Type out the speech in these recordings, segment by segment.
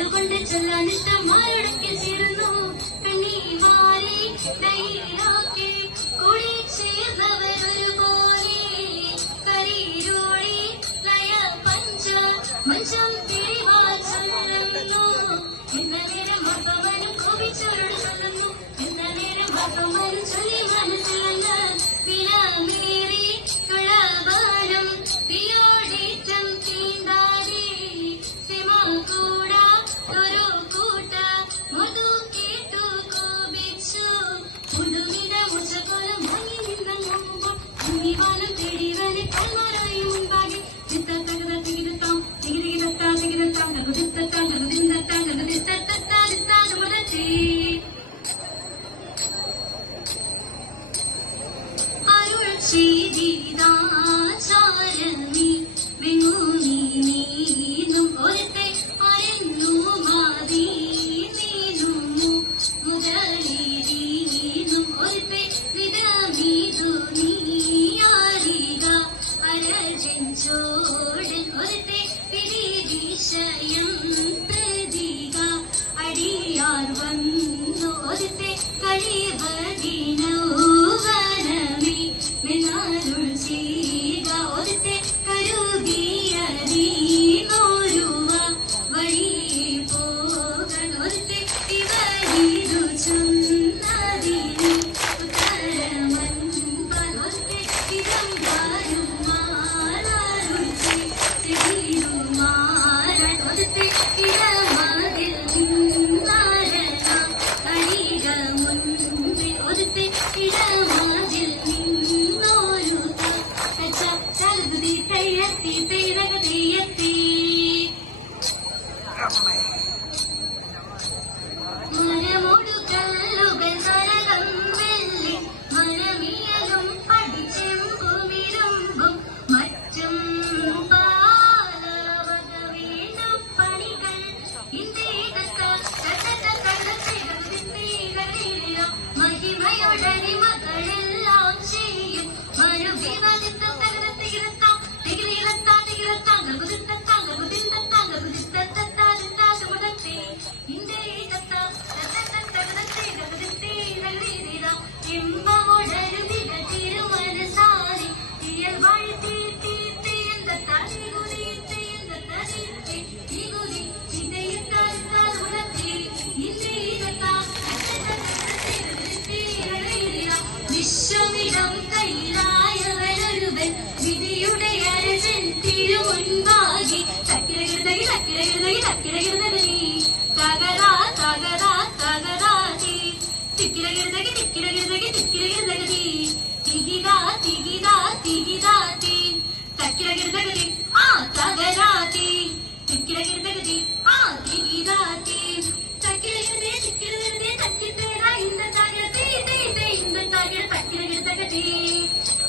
അതുകൊണ്ട് ചൊല്ലാനിഷ്ടമാരൊടക്കി ചേർന്നു നീ വാലേ നൈ ആക്കി കൂടി ചേർന്നവരൊരു 祈祷。You. കിടകിടകടി ആ തകരാതി കിടകിടകടി ആ തിരികാതി ചക്കിടകിടതേ ചിക്കിടകിടതേ തക്കിട്ടേട ഇന്ന തകര തീട്ടേ ഇന്ന തകര തക്കിടകിടതകടി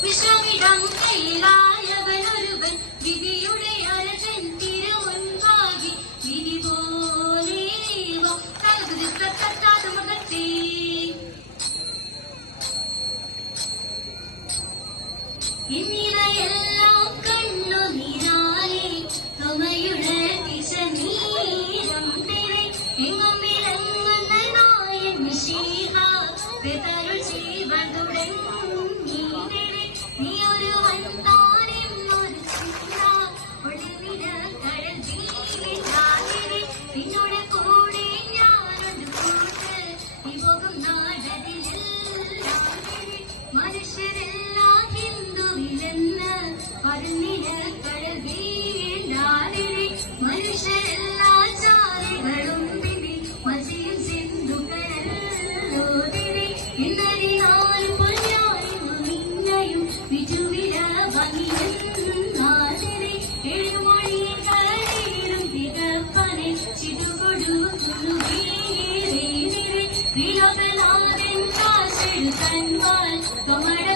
വിഷമിടം കയ്യിലായവൻ ഒരുവൻ വിധിയുടെ അരസൻ തിരു മുൻപാകി വിധി പോലെ തകർത്തത്താതെ മുഖത്തേ ഇന്നിവയെല്ലാം 你看我多么